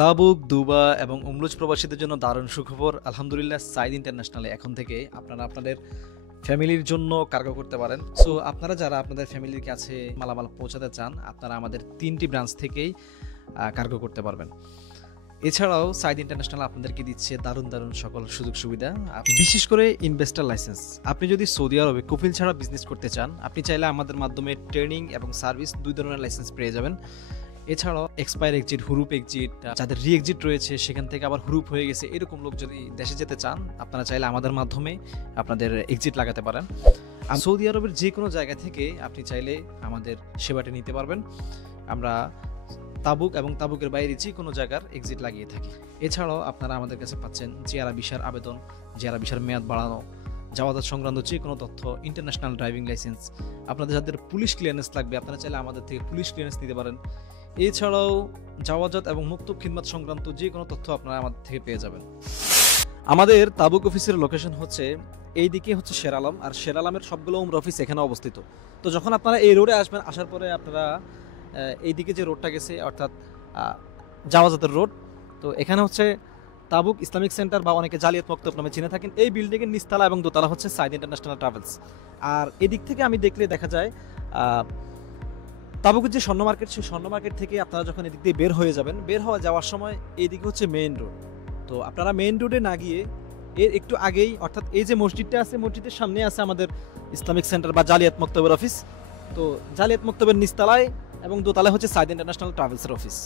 তাবুক, দুবা এবং উমলুজ প্রবাসীদের জন্য দারুণ সুখবর। আলহামদুলিল্লাহ, সাইদ ইন্টারন্যাশনালে এখন থেকে আপনারা আপনাদের ফ্যামিলির জন্য কার্গো করতে পারেন। সো আপনারা যারা আপনাদের ফ্যামিলির কাছে মালামাল পৌঁছাতে চান, আপনারা আমাদের 3টি ব্রাঞ্চ থেকেই কার্গো করতে পারবেন। এছাড়াও সাইদ ইন্টারন্যাশনাল আপনাদেরকে দিচ্ছে দারুণ দারুণ সকল সুযোগ সুবিধা, বিশেষ করে ইনভেস্টর লাইসেন্স। আপনি যদি সৌদি আরবে কফিল ছাড়া বিজনেস করতে চান, আপনি চাইলে আমাদের মাধ্যমে ট্রেনিং এবং সার্ভিস 2 ধরনের লাইসেন্স পেয়ে যাবেন। এছাড়াও এক্সপায়ার এক্সিট, হুরুপ এক্সিট, যাদের রি এক্সিট রয়েছে সেখান থেকে আবার হুরুপ হয়ে গেছে, এরকম লোক যদি দেশে যেতে চান, আপনারা চাইলে আমাদের মাধ্যমে আপনাদের এক্সিট লাগাতে পারেন। সৌদি আরবের যে কোনো জায়গা থেকে আপনি চাইলে আমাদের সেবাটি নিতে পারবেন। আমরা তাবুক এবং তাবুকের বাইরে যে কোনো জায়গার এক্সিট লাগিয়ে থাকি। এছাড়াও আপনারা আমাদের কাছে পাচ্ছেন জিয়ারা ভিসার আবেদন, জিয়ারা ভিসার মেয়াদ বাড়ানো, যাওয়াজাত সংক্রান্ত যে কোনো তথ্য, ইন্টারন্যাশনাল ড্রাইভিং লাইসেন্স। আপনাদের যাদের পুলিশ ক্লিয়ারেন্স লাগবে, আপনারা চাইলে আমাদের থেকে পুলিশ ক্লিয়ারেন্স নিতে পারেন। এছাড়াও যাওয়াজাত এবং মুক্ত খিদমত সংক্রান্ত যে কোনো তথ্য আপনারা আমাদের থেকে পেয়ে যাবেন। আমাদের তাবুক অফিসের লোকেশন হচ্ছে এইদিকে হচ্ছে শের আলম, আর শের আলমের সবগুলো উমরা অফিস এখানে অবস্থিত। তো যখন আপনারা এই রোডে আসবেন, আসার পরে আপনারা এইদিকে যে রোডটা গেছে, অর্থাৎ যাওয়াজাতের রোড, তো এখানে হচ্ছে তাবুক ইসলামিক সেন্টার বা অনেকে জালিয়াত মক্তব নামে চিনে থাকেন। এই বিল্ডিংয়ের নিচতলা এবং দোতলা হচ্ছে সাইদ ইন্টারন্যাশনাল ট্রাভেলস। আর এদিক থেকে আমি দেখলে দেখা যায় তাবুকের যে স্বর্ণ মার্কেট, সেই স্বর্ণ মার্কেট থেকে আপনারা যখন এদিক দিয়ে বের হয়ে যাবেন, বের হওয়া যাওয়ার সময় এইদিকে হচ্ছে মেইন রোড। তো আপনারা মেইন রোডে না গিয়ে এর একটু আগেই, অর্থাৎ এই যে মসজিদটা আছে, মসজিদের সামনে আছে আমাদের ইসলামিক সেন্টার বা জালিয়াত মক্তবের অফিস। তো জালিয়াত মক্তবের নিচতলায় এবং দোতলায় হচ্ছে সাইদ ইন্টারন্যাশনাল ট্রাভেলসের অফিস।